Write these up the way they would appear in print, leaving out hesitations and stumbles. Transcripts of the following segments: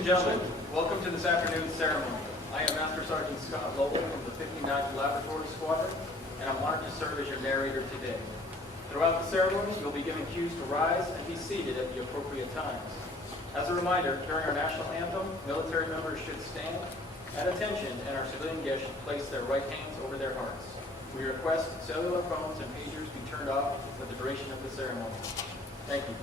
and gentlemen, welcome to this afternoon's ceremony. I am Master Sergeant Scott Lowell from the 59th Laboratory Squadron, and I'm honored to serve as your narrator today. Throughout the ceremony, you'll be given cues to rise and be seated at the appropriate times. As a reminder, during our national anthem, military members should stand at attention and our civilian guests should place their right hands over their hearts. We request cellular phones and pagers be turned off for the duration of the ceremony. Thank you.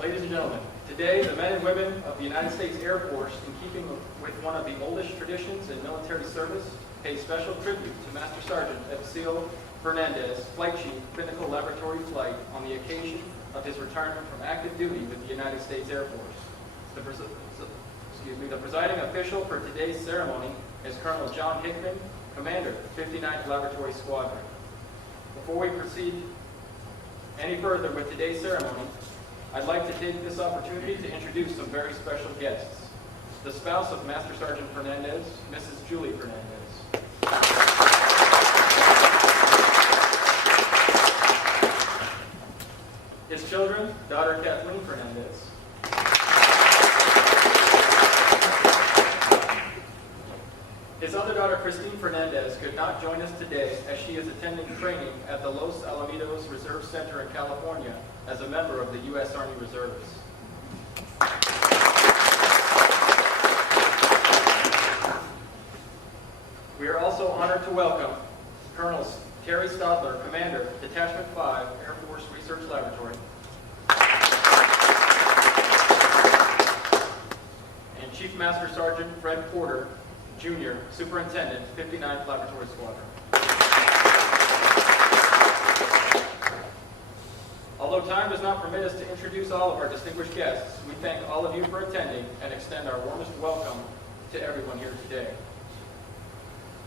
Ladies and gentlemen, today the men and women of the United States Air Force, in keeping with one of the oldest traditions in military service, pay special tribute to Master Sergeant MSgt Fernandez, Flight Chief, Pinnacle Laboratory Flight, on the occasion of his retirement from active duty with the United States Air Force. The presiding official for today's ceremony is Colonel John Hickman, Commander, 59th Laboratory Squadron. Before we proceed any further with today's ceremony, I'd like to take this opportunity to introduce some very special guests. The spouse of Master Sergeant Fernandez, Mrs. Julie Fernandez. His children, daughter Kathleen Fernandez. His other daughter, Christine Fernandez, could not join us today as she is attending training at the Los Alamitos Reserve Center in California as a member of the U.S. Army Reserves. We are also honored to welcome Colonels Terry Stadler, Commander, Detachment 5, Air Force Research Laboratory, and Chief Master Sergeant Fred Porter, Jr., Superintendent, 59th Laboratory Squadron. Although time does not permit us to introduce all of our distinguished guests, we thank all of you for attending and extend our warmest welcome to everyone here today.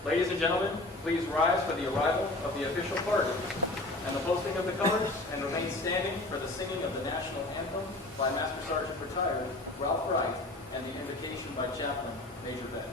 Ladies and gentlemen, please rise for the arrival of the official party and the posting of the colors, and remain standing for the singing of the national anthem by Master Sergeant Retired Ralph Wright and the invocation by Chaplain Major Ben.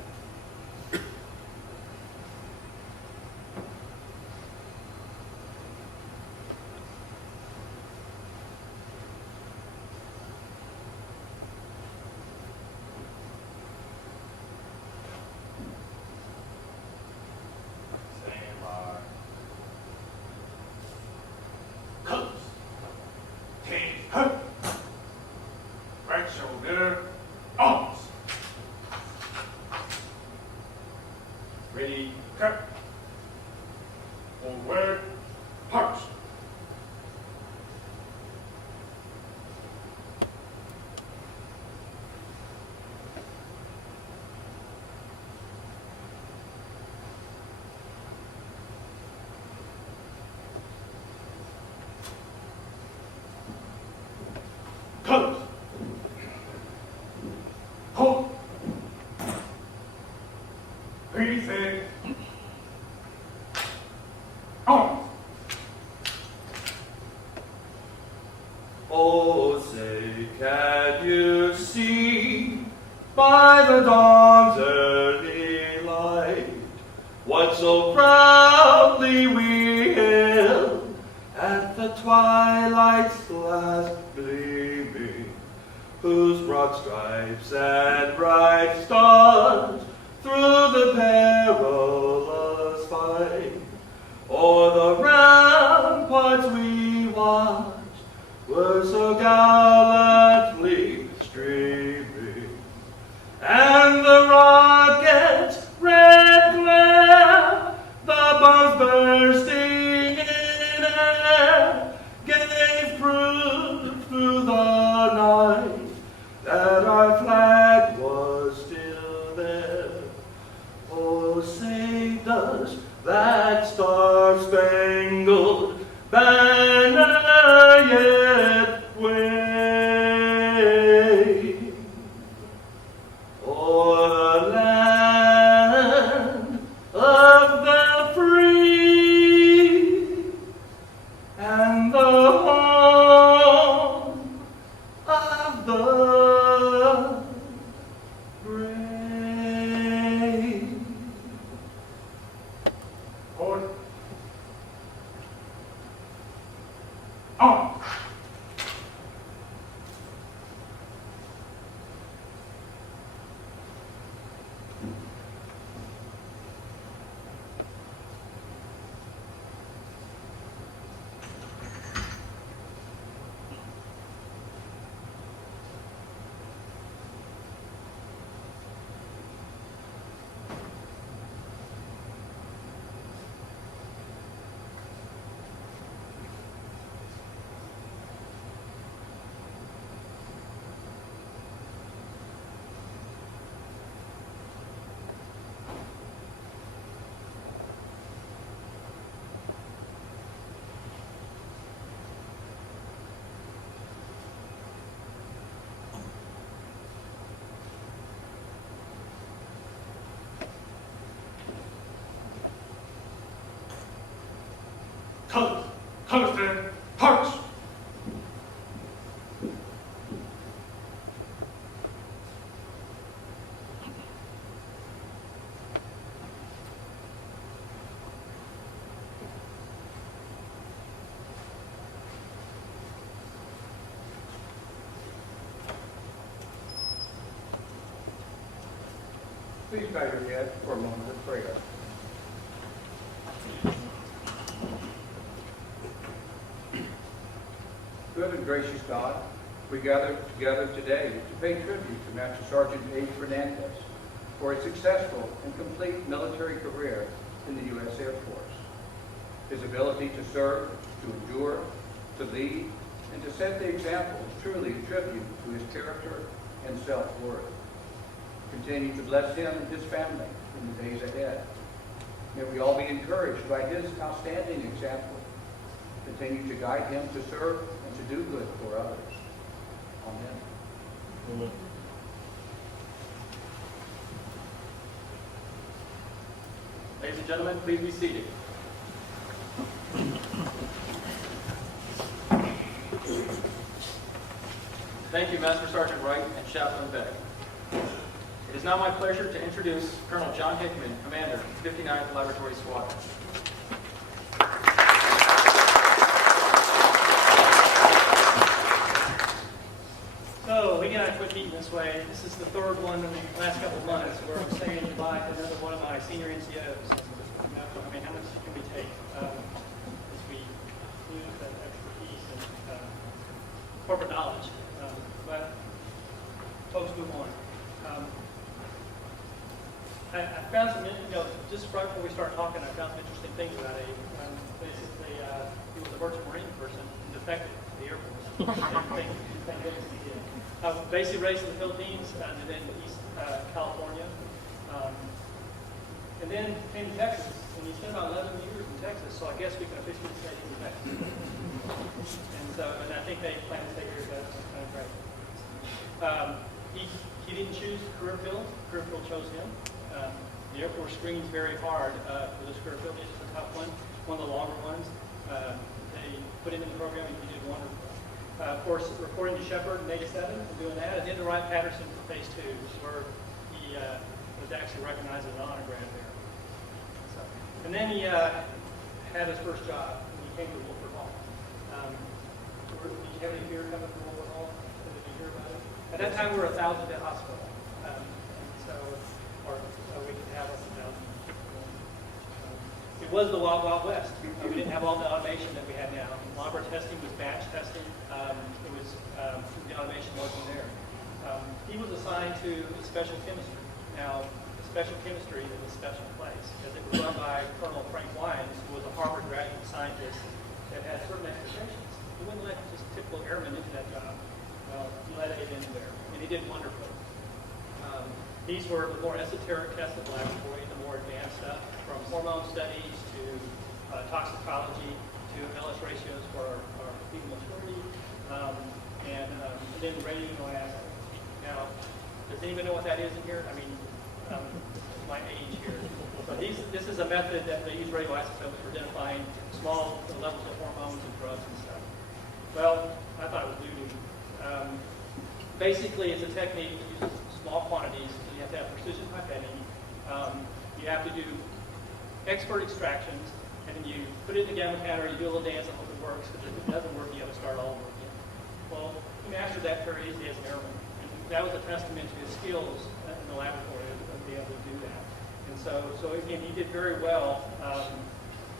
Right shoulder, arms. Ready, cut. Forward, punch. Close. Hold. Breathe in. On. Oh, say, can you see by the dawn's early light what so proudly we hailed at the twilight's last gleaming, whose broad stripes and bright stars through the perilous fight o'er the ramparts we watched were so gallantly streaming, and the rocket's red glare, the bombs bursting in air, gave proof through the night that our flag was still there. Oh, say does that star-spangled banner yet wave colors, colors stand, march. Please bow your head for a moment of prayer. Good and gracious God, we gather together today to pay tribute to Master Sergeant Fernandez for a successful and complete military career in the U.S. Air Force. His ability to serve, to endure, to lead, and to set the example is truly a tribute to his character and self-worth. Continue to bless him and his family in the days ahead. May we all be encouraged by his outstanding example. Continue to guide him to serve and to do good for others. Amen. Ladies and gentlemen, please be seated. Thank you, Master Sergeant Wright and Chaplain Beck. It is now my pleasure to introduce Colonel John Hickman, Commander, 59th Laboratory Squadron. So we got to quit meeting this way. This is the third one in the last couple of months where I'm saying goodbye to another one of my senior NCOs. I mean, how much can we take as we lose that expertise and corporate knowledge? But folks move on. I found some, just right before we start talking, I found some interesting things about Abe. Basically, he was a merchant marine person and defected to the Air Force. Thank goodness he did. Basically raised in the Philippines and then East California. And then came to Texas, and he spent about 11 years in Texas, so I guess we can officially say he's a Texas. And I think they plan to stay here, that's kind of great. He didn't choose career field. Career field chose him. The Air Force screens very hard for this career field. This is a tough one of the longer ones. They put him in the program, and he did wonderful. Of course, reporting to Shepard in 87, doing that, and then to Wright-Patterson for Phase 2, where he was actually recognized as an honor grad there. So, and then he had his first job, and he came to Wilford Hall. Did you have any fear coming from Wilford Hall? Did you hear about it? At that time, we were a 1,000-bed hospital, and so we could have us 1,000. It was the Wild Wild West. We didn't have all the automation that we have now. Labor testing was batch testing. It was the automation wasn't there. He was assigned to special chemistry. Now, the special chemistry is a special place because it was run by Colonel Frank Lyons, who was a Harvard graduate scientist that had certain expectations. He wouldn't let just typical airmen into that job. Well, he let it into there, and he did wonderfully. These were the more esoteric tests of the laboratory, the more advanced stuff, from hormone studies to toxicology to LS ratios for our fetal maturity, and then radionuclides. Now, does anyone know what that is in here? I mean, my age here. But this is a method that they use radioisotopes for identifying small levels of hormones and drugs and stuff. Well, I thought it was doo-doo. Basically, it's a technique that uses small quantities. So you have to have precision pipetting. You have to do expert extractions, and then you put it in the gamma counter, you do a little dance and hope it works, but if it doesn't work, you have to start all over again. Well, he mastered that very easily as an airman, and that was a testament to his skills in the laboratory of being able to do that. And so again, he did very well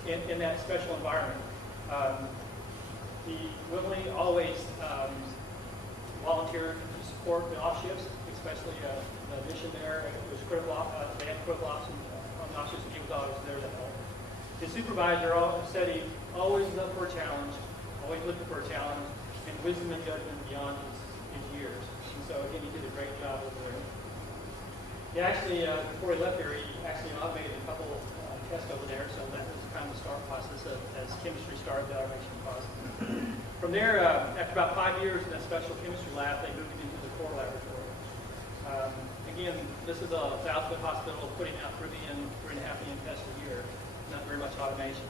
in that special environment. He willingly always volunteered to support the off shifts, especially the mission there. It was critical. They had critical ops on the off shifts, and he was always there to help. His supervisor said he always was up for a challenge, always looking for a challenge, and wisdom and judgment beyond his years. And so again, he did a great job over there. He actually, before he left there, he actually automated a couple tests over there, so that was kind of the start process as chemistry started the automation process. From there, after about 5 years in that special chemistry lab, they moved him into the core laboratory. Again, this is a 1,000-bed hospital putting out 3.5 million tests a year. Not very much automation.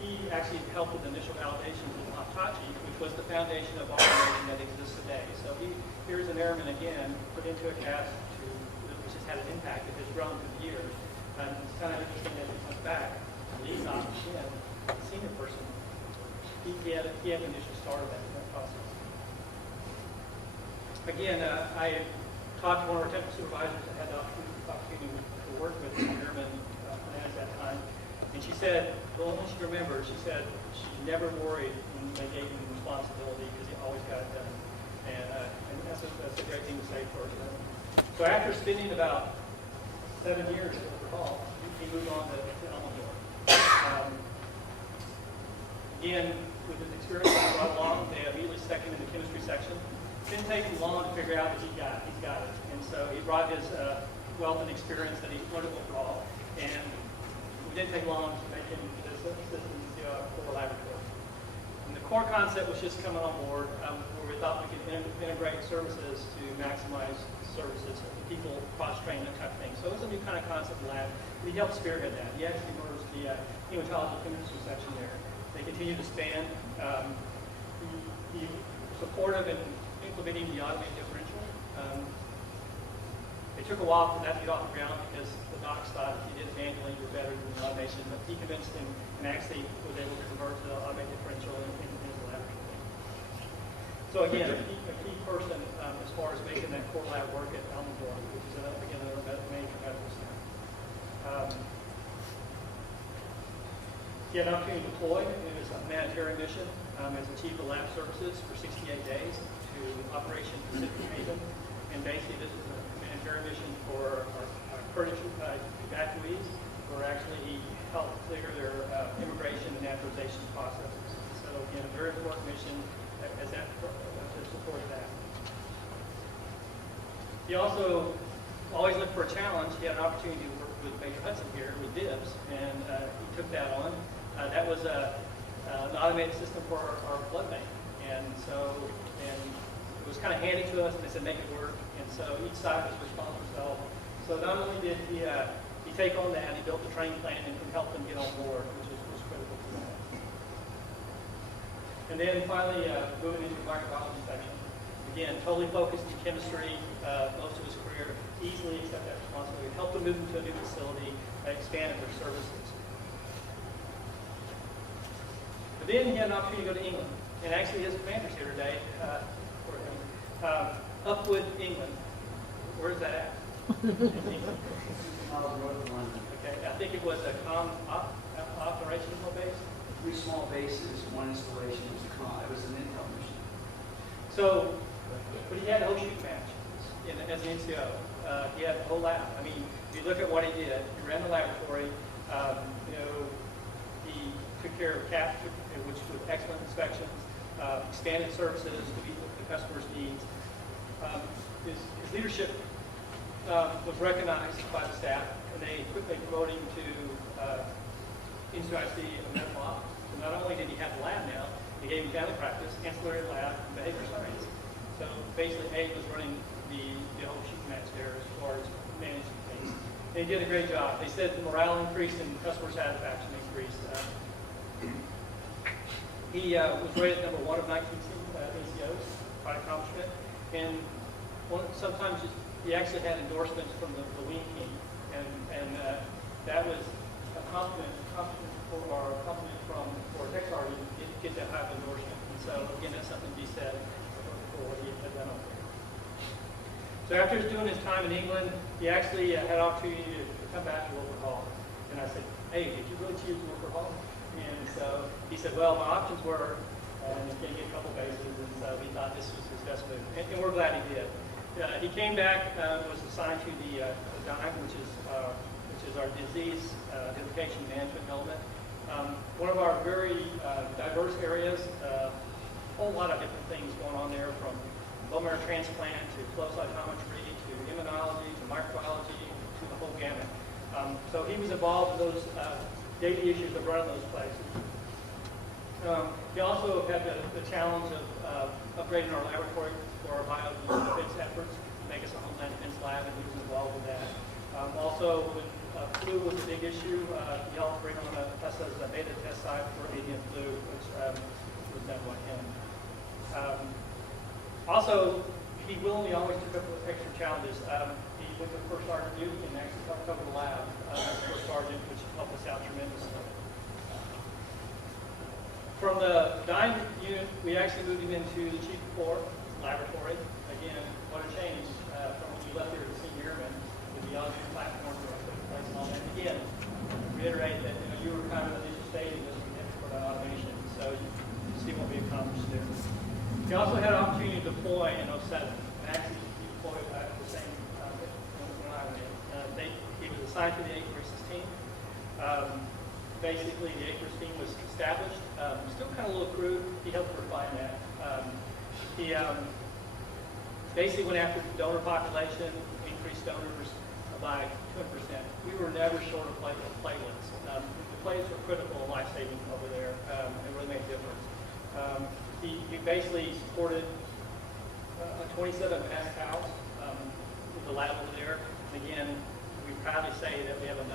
he actually helped with the initial validations with Hitachi, which was the foundation of automation that exists today. So here's an airman again put into a cast which has had an impact. It has grown through the years. And it's kind of interesting that he comes back. He's not, again, a senior person. He had the initial start of that process. Again, I talked to one of our technical supervisors that had the opportunity to work with Airman Fernandez at that time. And she said, well, when she remembered, she said she never worried when they gave him responsibility because he always got it done. And that's a great thing to say for us. So after spending about 7 years at Overhaul, he moved on to Elmendorf. Again, with his experience with Rod Long, they immediately stuck him in the chemistry section. It didn't take him long to figure out that he's got it. And so he brought his wealth and experience that he learned at Overhaul, and it didn't take long to make him the assistant core laboratory. And the core concept was just coming on board, where we thought we could integrate services to maximize services, so people cross-train, that type of thing. So it was a new kind of concept lab. He helped spearhead that. He actually merged the hematology chemistry section there. They continue to span. He supportive in implementing the automated differential. It took a while for that to get off the ground because the docs thought if you did it manually, you were better than the automation. But he convinced him and actually was able to convert to the automated differential into the laboratory. So again, a key person as far as making that core lab work at Elmendorf, which is again another major medical center. He had an opportunity to deploy in his humanitarian mission as a chief of lab services for 68 days to Operation Pacific Haven. And basically this is a humanitarian mission for our Kurdish evacuees, where actually he helped clear their immigration and naturalization processes. So again, a very important mission as that to support that. He also always looked for a challenge. He had an opportunity to work with Major Hudson here with DIBS, and he took that on. That was an automated system for our blood bank, and it was kind of handed to us, and they said make it work. And so each side was responsible for itself. So not only did he take on that, he built the training plan and helped them get on board, which was critical to that. And then finally, moving into the microbiology section. Again, totally focused in chemistry most of his career, easily accept that responsibility, helped them move into a new facility, expanded their services. But then he had an opportunity to go to England, and actually his commander's here today. Upwood, England. Where is that at? Okay, I think it was a operational base. 3 small bases, 1 installation was a con. It was an intel mission. So, but he had a whole shoot match as an NCO. He had a whole lab. I mean, if you look at what he did, he ran the laboratory. He took care of CAP, which with excellent inspections, expanded services to meet the customer's needs. His leadership was recognized by the staff, and they quickly promoted him to NCIC medical office. So not only did he have the lab now, they gave him family practice, ancillary lab, and behavioral science. So basically, A was running the whole shoot match there as far as managing things. And he did a great job. They said the morale increased and customer satisfaction increased. He was rated number 1 of 19 NCOs, quite accomplishment. And sometimes he actually had endorsements from the wing team, and that was a compliment for a tech sergeant to get that high of endorsement. And so again, that's something to be said for what he had done over there. So after doing his time in England, he actually had an opportunity to come back to Wilford Hall. And I said, hey, did you really choose Wilford Hall? And so he said, well, my options were, he's going to get a couple bases, and so he thought this was his best move. And we're glad he did. He came back, was assigned to the DIME, which is our disease identification management element. One of our very diverse areas, a whole lot of different things going on there, from bone marrow transplant to flow cytometry to immunology to microbiology to the whole gamut. So he was involved in those daily issues of running those places. He also had the challenge of upgrading our laboratory for our biodefense efforts to make us a homeland defense lab, and he was involved with that. Also, when Flu was a big issue. He helped bring on us as a beta test site for avian flu, which was done by him. Also, he willingly always took up extra challenges. He went to first sergeant duty and actually helped cover the lab as first sergeant, which helped us out tremendously. From the 9th unit, we actually moved him into the chief of floor laboratory. Again, what a change from when you left here as a senior airman with the on platform for place and all that. Again, reiterate that you were kind of initial stating this for that automation, so you see what we accomplished there. We also had an opportunity to deploy in 07, and actually he deployed at the same time when I went in. He was assigned to the 8th Versus team. Basically, the 8th Versus team was established. Still kind of a little crude. He helped refine that. He basically went after the donor population, increased donors by 200%. We were never short of platelets. The platelets were critical and life-saving over there. It really made a difference. He basically supported a 27-mask house with the lab over there. And again, we proudly say that we have a 98%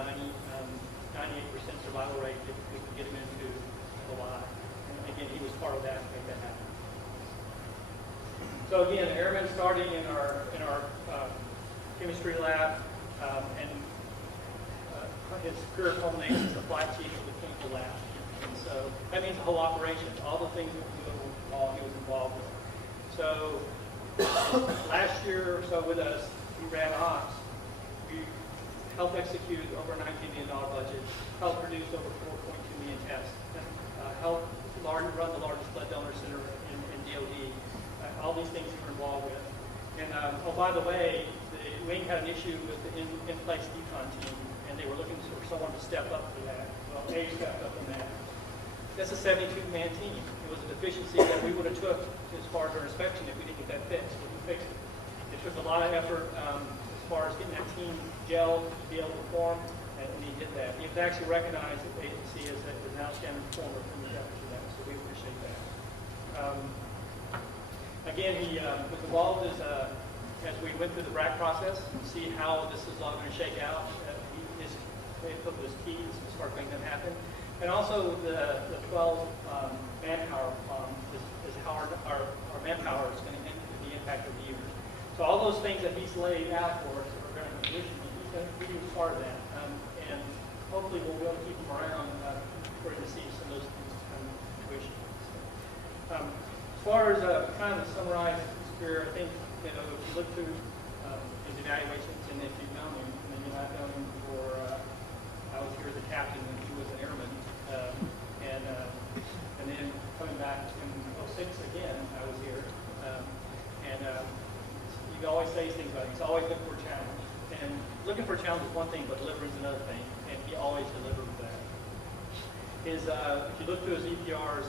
survival rate if we could get him into the lab. And again, he was part of that to make that happen. So again, airmen starting in our chemistry lab, and his career culminates as the flight chief of the clinical lab. And so that means the whole operation, all the things that he was involved with. So last year or so with us, we ran ops. We helped execute over a $19 million budget, helped produce over 4.2 million tests, helped run the largest blood donor center in DOD. All these things we were involved with. And oh, by the way, the wing had an issue with the in-place decon team, and they were looking for someone to step up for that. Well, they stepped up on that. That's a 72-man team. It was a deficiency that we would have took as far as our inspection if we didn't get that fixed. But we fixed it. It took a lot of effort as far as getting that team gelled to be able to perform, and he did that. He was actually recognized at the agency as an outstanding performer from the efforts of that, so we appreciate that. Again, he was involved as we went through the BRAC process and see how this is all going to shake out. His input was key to start making them happen. And also the 12 manpower is how our manpower is going to be impacted the users. So all those things that he's laid out for us are going to condition. He's going to be part of that. And hopefully we'll be able to keep him around for him to see some of those things come to fruition. As far as kind of summarize his career, I think if you look through his evaluations, and if you've known him, and then I've known him for I was here as a captain when he was an airman, and then coming back in 06 again, I was here, you always say things about it. He's always looking for a challenge, and looking for a challenge is one thing, but delivering is another thing, and he always delivered with that. If you look through his EPRs.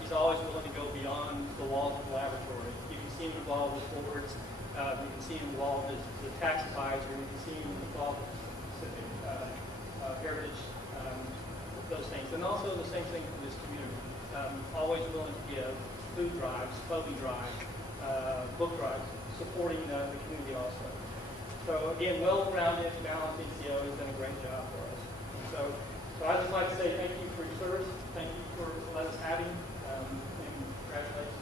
He's always willing to go beyond the walls of the laboratory. You can see him involved with boards. You can see him involved as the tax advisor. You can see him involved with specific heritage, those things. And also the same thing for this community. Always willing to give food drives, clothing drives, book drives, supporting the community also. So again, well-rounded, balanced NCO. He's done a great job for us. So I'd just like to say thank you for your service. Thank you for letting us have him. And congratulations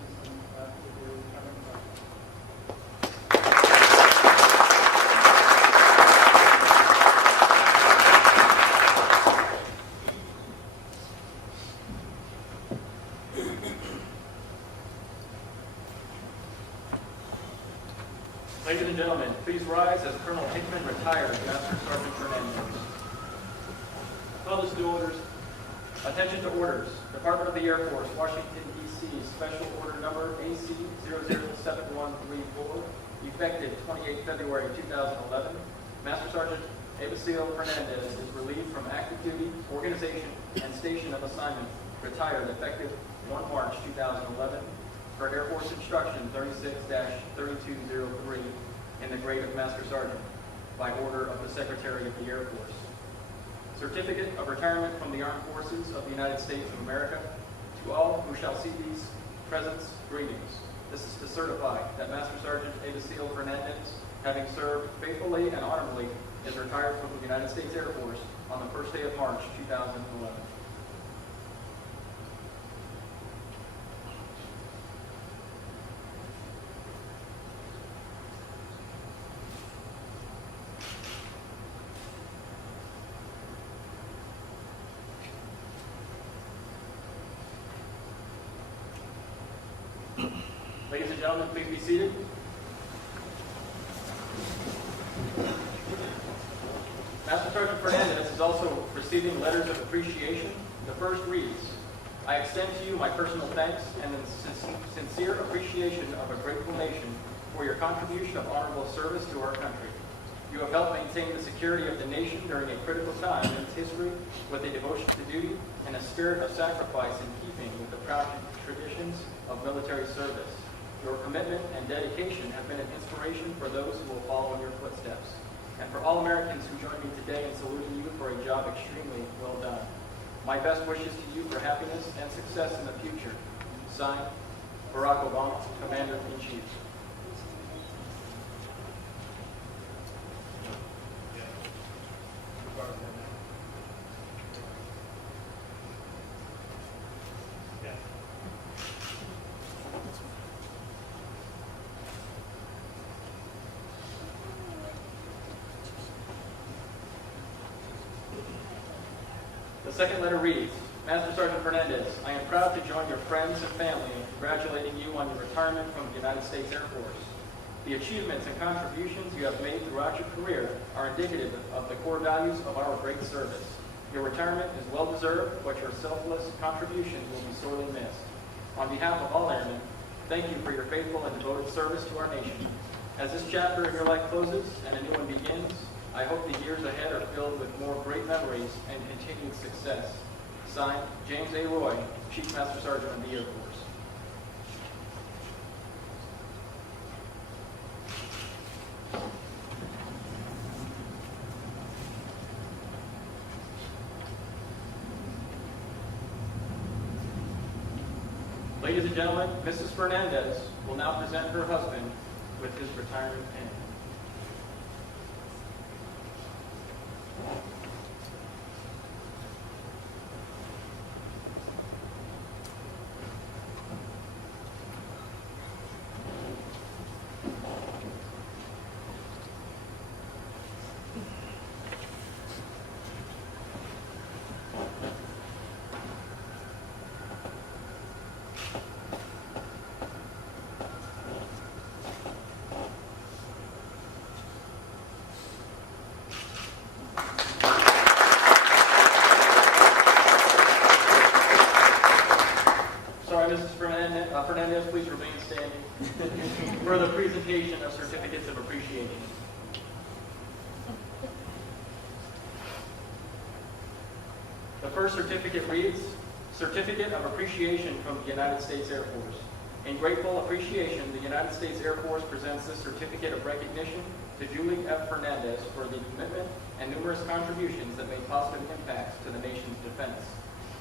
with your retirement process. Ladies and gentlemen, please rise as Colonel Hickman retires Master Sergeant Fernandez. Public to orders. Attention to orders. Department of the Air Force, Washington, D.C. Special Order Number AC-007134, effective 28 February 2011. Master Sergeant MSgt Fernandez is relieved from active duty, organization, and station of assignment, retired effective 1 March 2011, per Air Force Instruction 36-3203, in the grade of Master Sergeant, by order of the Secretary of the Air Force. Certificate of Retirement from the Armed Forces of the United States of America. To all who shall see these presents, greetings. This is to certify that Master Sergeant MSgt Fernandez, having served faithfully and honorably is retired from the United States Air Force on the first day of March 2011. Ladies and gentlemen, please be seated. Master Sergeant Fernandez is also receiving letters of appreciation. The first reads, I extend to you my personal thanks and sincere appreciation of a grateful nation for your contribution of honorable service to our country. You have helped maintain the security of the nation during a critical time in its history with a devotion to duty and a spirit of sacrifice in keeping with the proud traditions of military service. Your commitment and dedication have been an inspiration for those who will follow in your footsteps, and for all Americans who join me today in saluting you for a job extremely well done. My best wishes to you for happiness and success in the future. Signed, Barack Obama, Commander-in-Chief. The second letter reads, Master Sergeant Fernandez, I am proud to join your friends and family in congratulating you on your retirement from the United States Air Force. The achievements and contributions you have made throughout your career are indicative of the core values of our great service. Your retirement is well deserved, but your selfless contributions will be sorely missed. On behalf of all airmen, thank you for your faithful and devoted service to our nation. As this chapter in your life closes and a new one begins, I hope the years ahead are filled with more great memories and continued success. Signed, James A. Roy, Chief Master Sergeant of the Air Force. Ladies and gentlemen, Mrs. Fernandez will now present her husband with his retirement pin. Mrs. Fernandez, please remain standing for the presentation of certificates of appreciation. The first certificate reads, Certificate of Appreciation from the United States Air Force. In grateful appreciation, the United States Air Force presents this certificate of recognition to Julie F. Fernandez for the commitment and numerous contributions that made positive impacts to the nation's defense.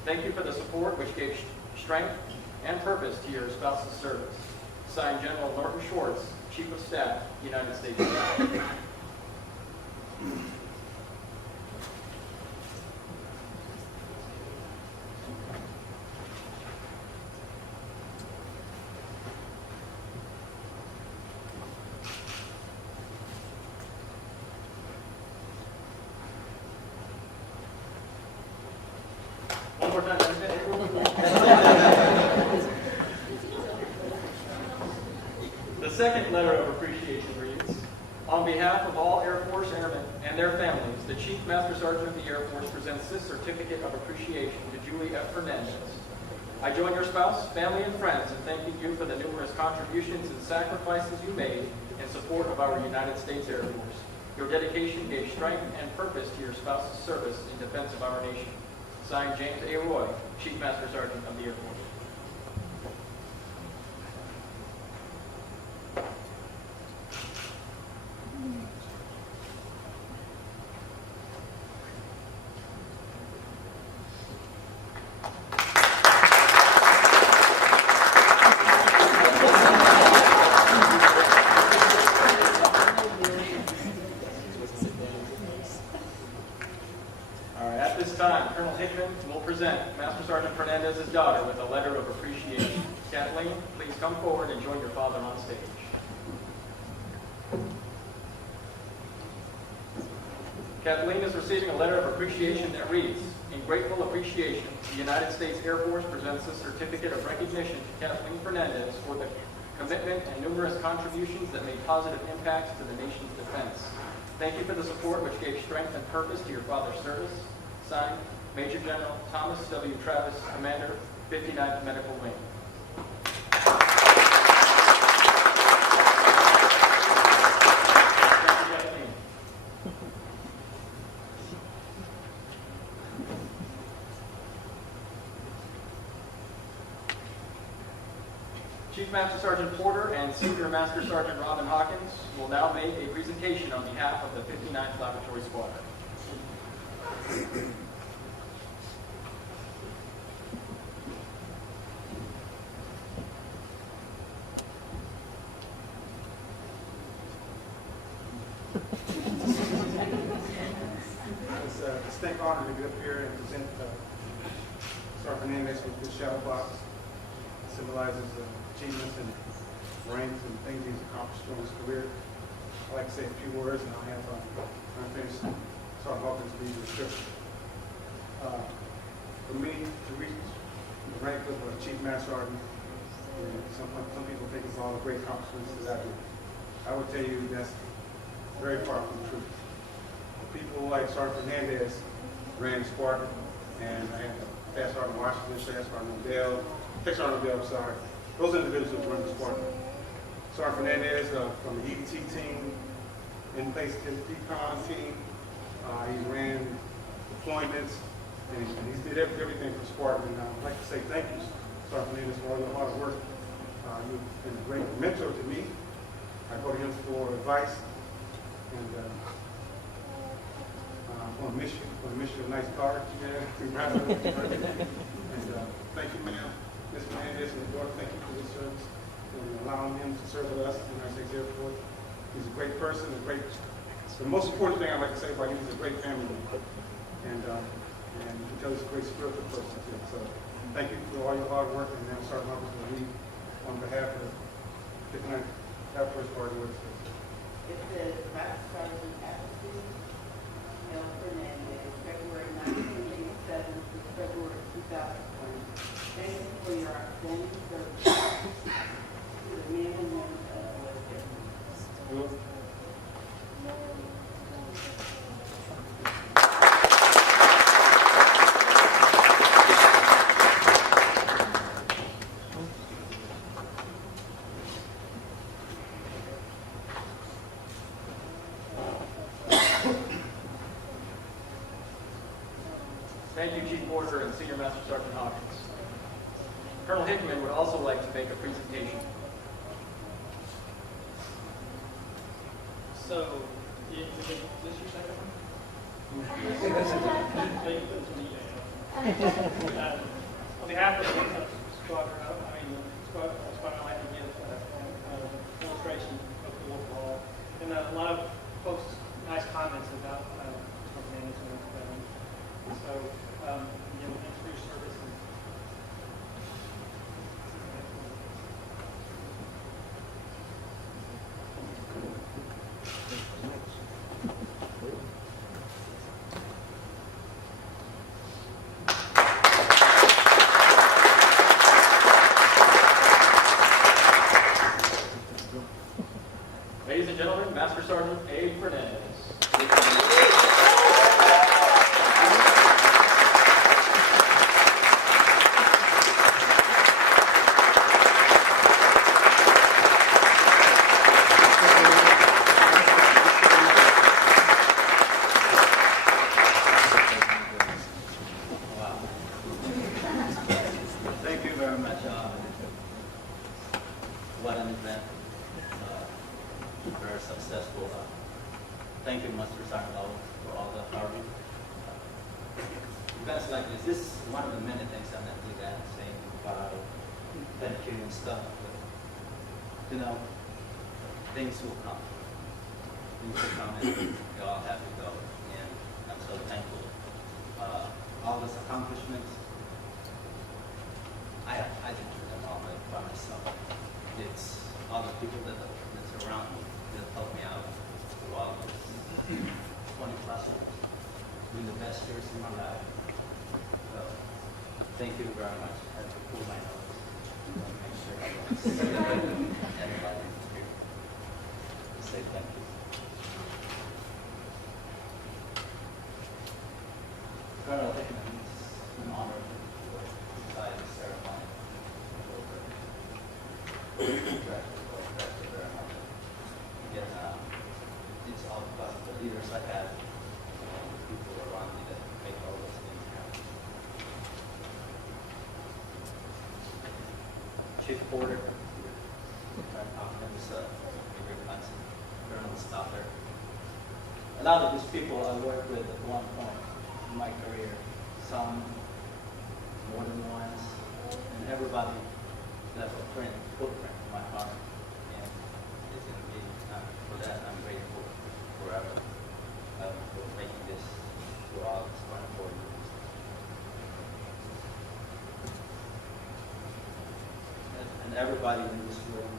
Thank you for the support which gave strength and purpose to your spouse's service. Signed, General Norton Schwartz, Chief of Staff, United States Army. One more time. The second letter of appreciation reads, On behalf of all Air Force airmen and their families, the Chief Master Sergeant of the Air Force presents this certificate of appreciation to Julie F. Fernandez. I join your spouse, family, and friends in thanking you for the numerous contributions and sacrifices you made in support of our United States Air Force. Your dedication gave strength and purpose to your spouse's service in defense of our nation. Signed, James A. Roy, Chief Master Sergeant of the Air Force. At this time, Colonel Hickman will present Master Sergeant Fernandez's daughter with a letter of appreciation. Kathleen, please come forward and join your father on stage. Kathleen is receiving a letter of appreciation that reads, "In grateful appreciation, the United States Air Force presents a certificate of recognition to Kathleen Fernandez for the commitment and numerous contributions that made positive impacts to the nation's defense. Thank you for the support which gave strength and purpose to your father's service." Signed, Major General Thomas W. Travis, Commander, 59th Medical Wing. Thank you, Kathleen. Chief Master Sergeant Porter and Senior Master Sergeant Robin Hawkins will now make a presentation on behalf of the 59th Laboratory Squadron. It's a distinct honor to get up here and present Sergeant Fernandez with this shadow box. It symbolizes achievements and ranks and things he's accomplished during his career. I'd like to say a few words, and I'll have unfinished Sergeant Hawkins read the description. For me, to reach the rank of a Chief Master Sergeant, some people think it's all the great accomplishments that I do. I would tell you that's very far from the truth. People like Sergeant Fernandez ran the squadron, and I had Staff Sergeant Washington, Staff Sergeant Odell, Tech Sergeant Odell, I'm sorry. Those individuals run the squadron. Sergeant Fernandez from the EDT team, in place to the decon team. He ran deployments, and he did everything for squadron. And I'd like to say thank you, Sergeant Fernandez, for all your hard work. You've been a great mentor to me. I go to him for advice, and I'm going to miss you. I'm going to miss your nice car. Congratulations. And thank you, ma'am. Ms. Fernandez and your daughter, thank you for your service and allowing him to serve with us in the United States Air Force. He's a great person, the most important thing I'd like to say about him is a great family man. And you can tell he's a great spiritual person too. So thank you for all your hard work, and now Sergeant Hawkins will lead on behalf of the 59th Laboratory Squadron. It says, Master Sergeant L. Fernandez, February 1987 to February 2020. Thank you for your outstanding service to the men and women of West Virginia. Thank you, Chief Porter and Senior Master Sergeant Hawkins. Colonel Hickman would also like to make a presentation. So, is this your second one? So you can put it to me, on behalf of the squadron, I'd like to give an illustration of the overall. And a lot of folks, nice comments about Fernandez and so, again, thanks for your service. Ladies and gentlemen, Master Sergeant A. Fernandez. Thank you very much. What an event. Very successful. Thank you, Master Sergeant, for all the hard work. Events like this is one of the many things I'm not doing that, saying goodbye, thank you and stuff. But, things will come. Things will come and we all have to go. And I'm so thankful all his accomplishments. I didn't do them all by myself. It's all the people that's around me that helped me out through all this 20 plus years. Been the best years in my life. So, thank you very much. I have to pull my nose. Make sure I don't everybody here. Say thank you. Colonel Hickman, it's an honor to preside the ceremony. Thank you very much. Again, it's all because of the leaders I had, the people around me that make all those things happen. Chief Porter, Colonel Stoddard. A lot of these people I worked with at one point in my career, some more than once, and everybody left a footprint in my heart. And it's going to be, for that I'm grateful forever for making this through all this 24 years. And everybody in this room,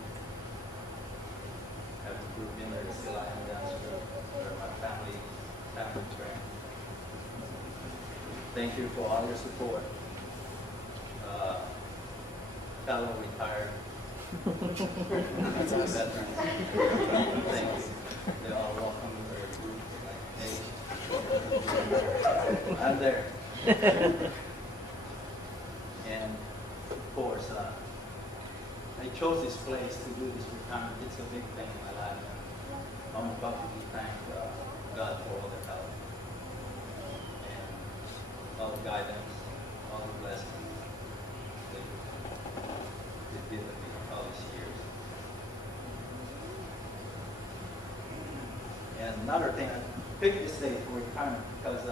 have the group in there, still I am downstairs, they're my family friend. Thank you for all your support. Fellow retired veterans. Thank you. They're all welcome to their groups like, hey, I'm there. And of course, I chose this place to do this retirement. It's a big thing in my life. I want to publicly thank God for all the help and all the guidance, all the blessings that He's given me all these years. And another thing, I picked this day for retirement because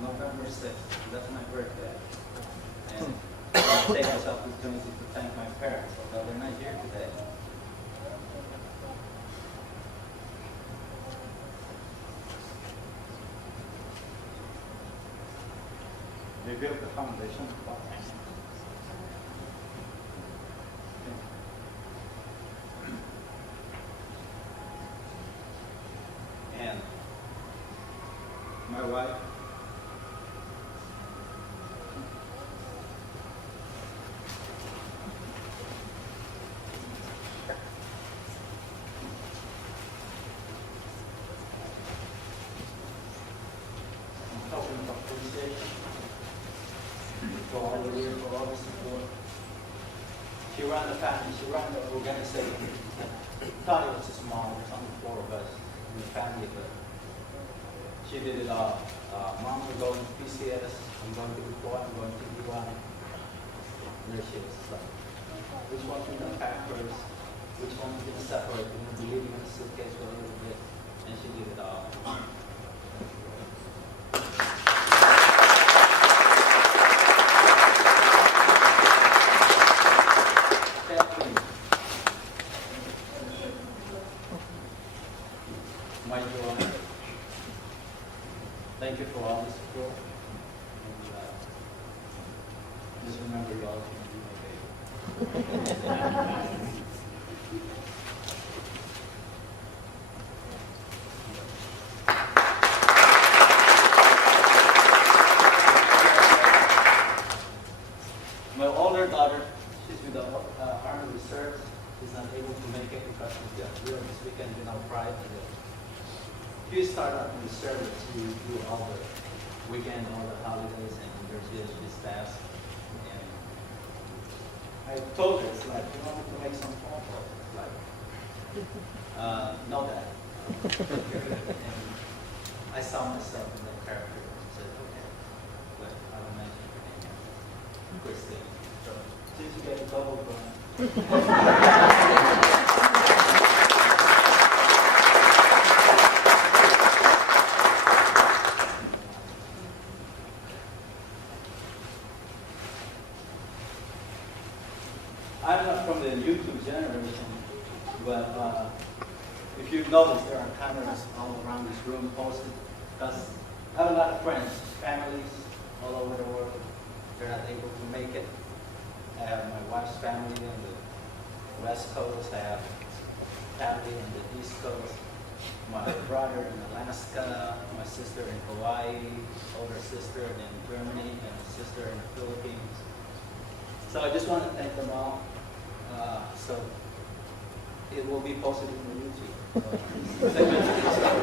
November 6th, that's my birthday. And I take this opportunity to thank my parents, although they're not here today. They built the foundation for me. And my wife, talking about appreciation for all the years, for all the support. She ran the family, she ran the organization. Thought it was just small, there's only 4 of us in the family, but she did it all. Mom, we're going to PCS, I'm going to report, I'm going to UI. There she is. So, which one we're going to pack first? Which one we're going to separate? We're going to be leaving in a suitcase for a little bit. And she did it all. My joy. Thank you for all the support. And just remember you all can be my baby. My older daughter, she's with the Army Reserve. She's not able to make it because she's got real this weekend in our pride. She started out in the service to do all the weekend, all the holidays, and she's fast. And I told her, it's like, you want me to make some phone calls? It's like, no, Dad. And I saw myself in that character and said, okay, but I will mention her name, Christine. So, since you get a double brand. I'm not from the YouTube generation, but if you've noticed, there are cameras all around this room posted, because I have a lot of friends, families, all over the world. They're not able to make it. I have my wife's family on the West Coast. I have family on the East Coast. My brother in Alaska, my sister in Hawaii, older sister in Germany, and a sister in the Philippines. So I just want to thank them all. So it will be posted on YouTube.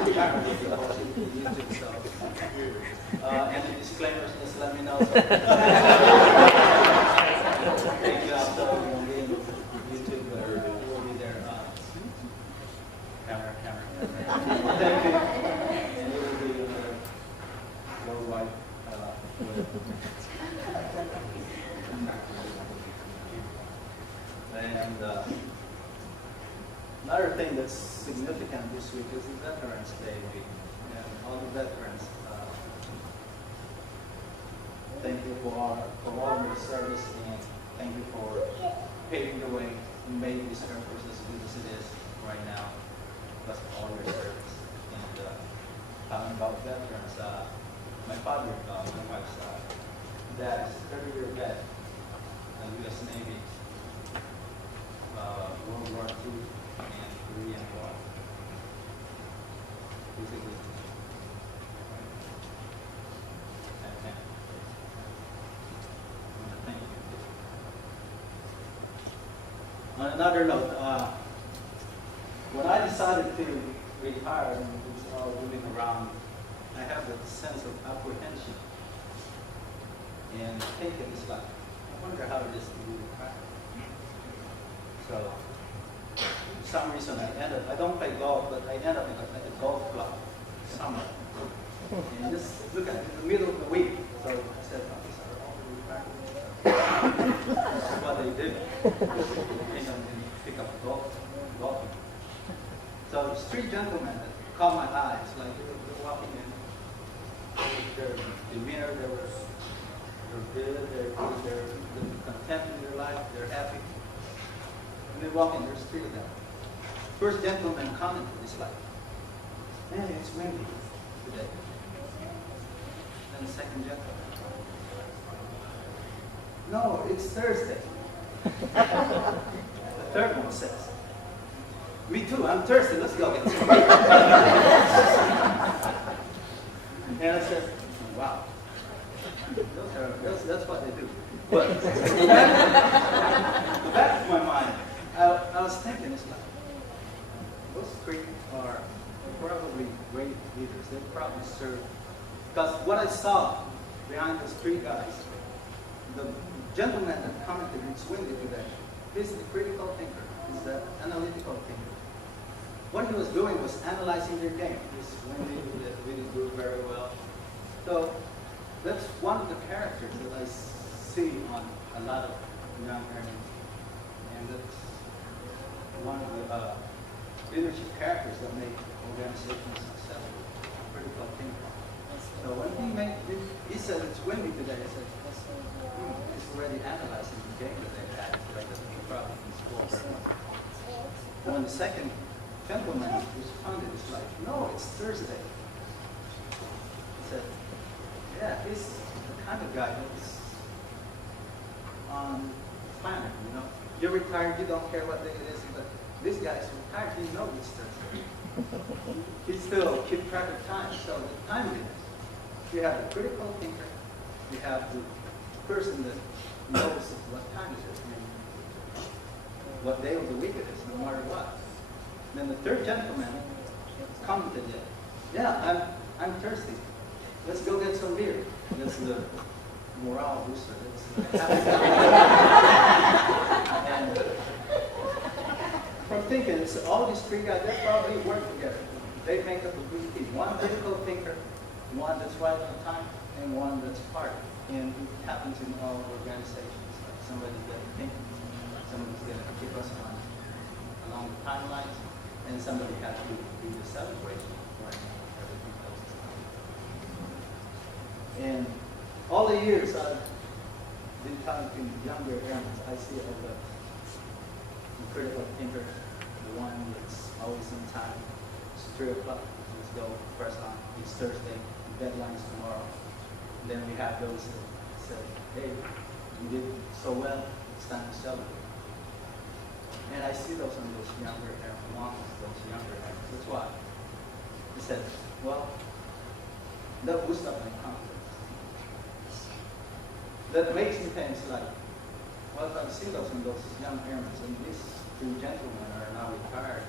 Retirement will be posted on YouTube. So, and the disclaimers, just let me know. Thank you. Also, it will be on YouTube, but it will be there. Camera. Thank you. And it will be worldwide. And another thing that's significant this week is the Veterans Day week. And all the veterans, thank you for all your service, and thank you for paving the way and making this Air Force as good as it is right now, plus all your service. And talking about veterans, my father, my wife's dad is a 30-year vet in the U.S. Navy. World War II and Korean War. Basically. Thank you. On another note, when I decided to retire and was all moving around, I have a sense of apprehension and thinking it's like, I wonder how it is to be retired. So, for some reason I don't play golf, but I end up at a golf club summer. And just look at it in the middle of the week. So I said, oh, these are all retired. That's what they do. They pick up golfing. So there's three gentlemen that caught my eye. It's like they're walking in. Their demeanor, they're good, they're content in their life, they're happy. And they walk in, there's three of them. First gentleman commented, it's like, man, it's windy today. Then the second gentleman, no, it's Thursday. The third one says, me too, I'm thirsty, let's go get some. And I said, wow, that's what they do. But in the back of my mind, I was thinking, it's like, those three are probably great leaders. They probably serve. Because what I saw behind those three guys, the gentleman that commented, it's windy today, he's the critical thinker. He's the analytical thinker. What he was doing was analyzing their game. It's windy, they really do very well. So that's one of the characters that I see on a lot of young airmen. And that's one of the leadership characters that make organizations successful, critical thinker. So when he said it's windy today, I said, he's already analyzing the game that they've had, like that he probably can score very much. And when the second gentleman responded, it's like, no, it's Thursday. He said, yeah, he's the kind of guy that's on the planet, you know. You're retired, you don't care what day it is, but this guy's retired, he knows it's Thursday. He still keep track of time, so the timeliness. You have the critical thinker, you have the person that knows what time it is, and what day of the week it is, no matter what. Then the third gentleman commented, yeah, I'm thirsty. Let's go get some beer. That's the morale booster. And from thinking, so all these three guys, they probably work together. They make up a good team. One critical thinker, one that's right on time, and one that's part. And it happens in all organizations. Like somebody's going to think, somebody's going to keep us along the timelines, and somebody has to do the celebration when everything goes to time. And all the years I've been talking to younger airmen, I see all the critical thinker, the one that's always on time. It's 3 o'clock, let's go, press on. It's Thursday, deadline's tomorrow. Then we have those that say, hey, you did so well, it's time to celebrate. And I see those in those younger ones, those younger actors. That's why he said, well, that boosts up my confidence. That makes me think like, well, I see those in those young parents, and these two gentlemen are now retired.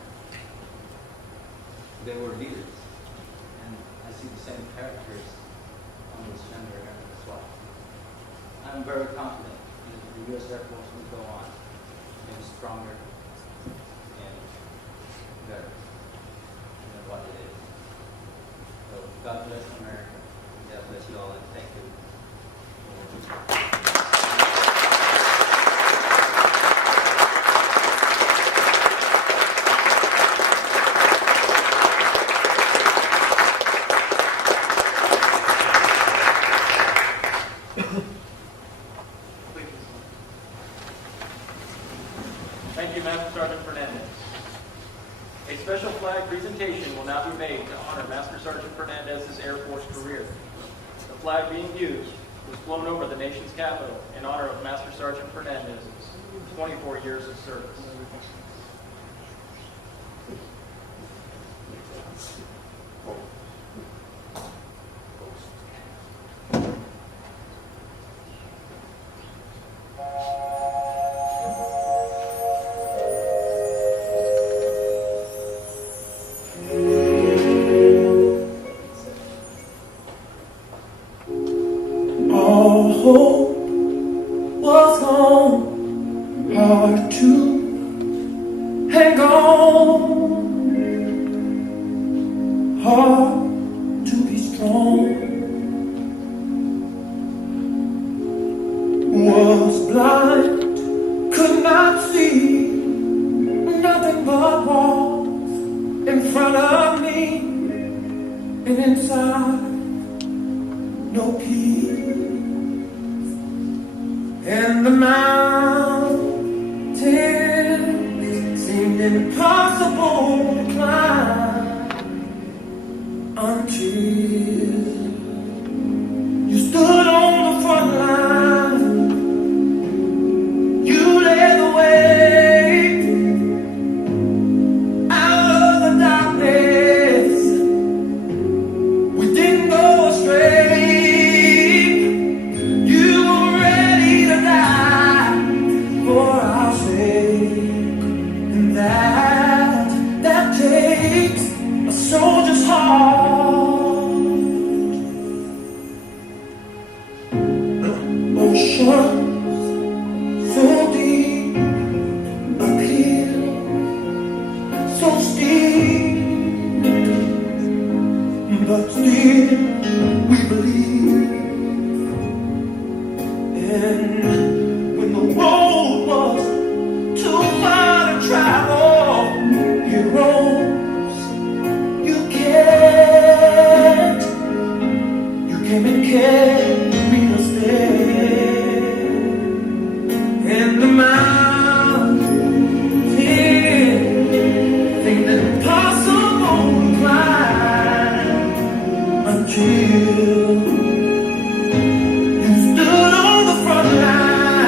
They were leaders, and I see the same characters on those younger parents as well. I'm very confident that the U.S. Air Force will go on and stronger and better than what it is. So God bless America. God bless you all, and thank you. Thank you, Master Sergeant Fernandez. A special flag presentation will now be made to honor Master Sergeant Fernandez's Air Force career. The flag being used was flown over the nation's capital in honor of Master Sergeant Fernandez's 24 years of service. All hope was gone, hard to hang on, hard to be strong. Was blind, could not see nothing but walls in front of me, and inside no peace. And the mountains seemed impossible to climb until you stood on the front line. You led the way out of the darkness. We didn't go astray. That takes a soldier's heart. Oceans so deep, appear so steep, but still we believe. And when the road was too far to travel, heroes, you came and carried us there. And the mountains seemed impossible to climb until you stood on the front line.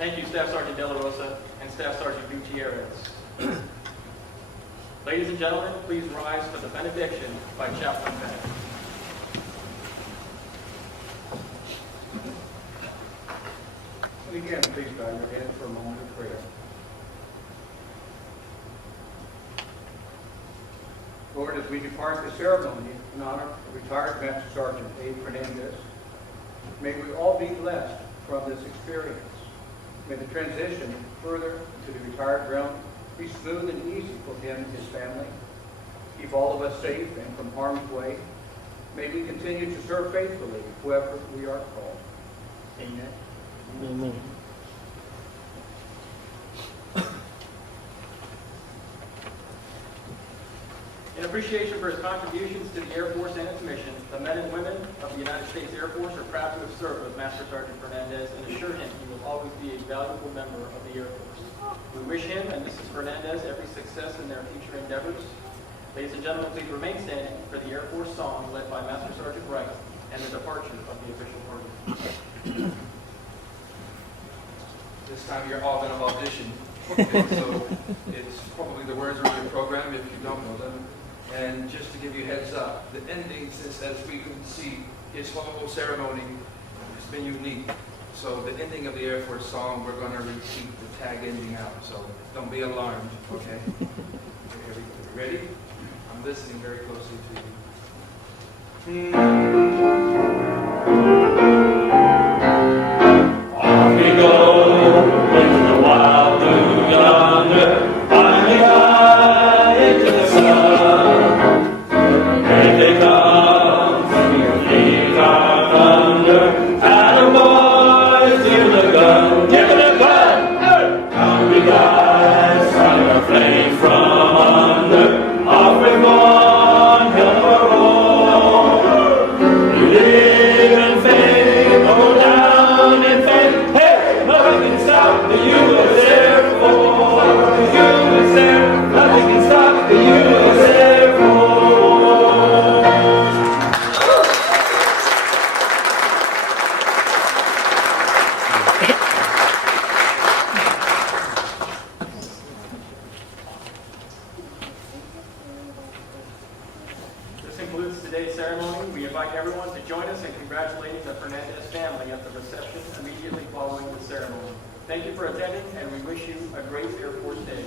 Thank you, Staff Sergeant De La Rosa and Staff Sergeant Gutierrez. Ladies and gentlemen, please rise for the benediction by Chaplain Bennett. And again, please bow your head for a moment of prayer. Lord, as we depart the ceremony in honor of retired Master Sergeant A. Fernandez, may we all be blessed from this experience. May the transition further to the retired realm be smooth and easy for him and his family. Keep all of us safe and from harm's way. May we continue to serve faithfully whoever we are called. Amen. Amen. In appreciation for his contributions to the Air Force and its mission, the men and women of the United States Air Force are proud to have served with Master Sergeant Fernandez and assure him he will always be a valuable member of the Air Force. We wish him and Mrs. Fernandez every success in their future endeavors. Ladies and gentlemen, please remain standing for the Air Force song led by Master Sergeant Wright and the departure of the official party. This time you're all going to audition. So it's probably the words are in your program if you don't know them. And just to give you a heads up, the ending, since as we can see, his whole ceremony has been unique. So the ending of the Air Force song, we're going to repeat the tag ending out. So don't be alarmed, okay? Here we go. Ready? I'm listening very closely to you. Off we go into the wild blue yonder, finally high into the sun. Here they come, singing your feet are thunder, and boys, give the gun, give it a gun. Down we glide, starting a flame from under, off we're gone, hell of a roll. You live in fame, go down in fame. Hey, nothing can stop the U.S. Air Force. The U.S. Air, nothing can stop the U.S. Air Force. This concludes today's ceremony. We invite everyone to join us in congratulating the Fernandez family at the reception immediately following the ceremony. Thank you for attending, and we wish you a great Air Force Day.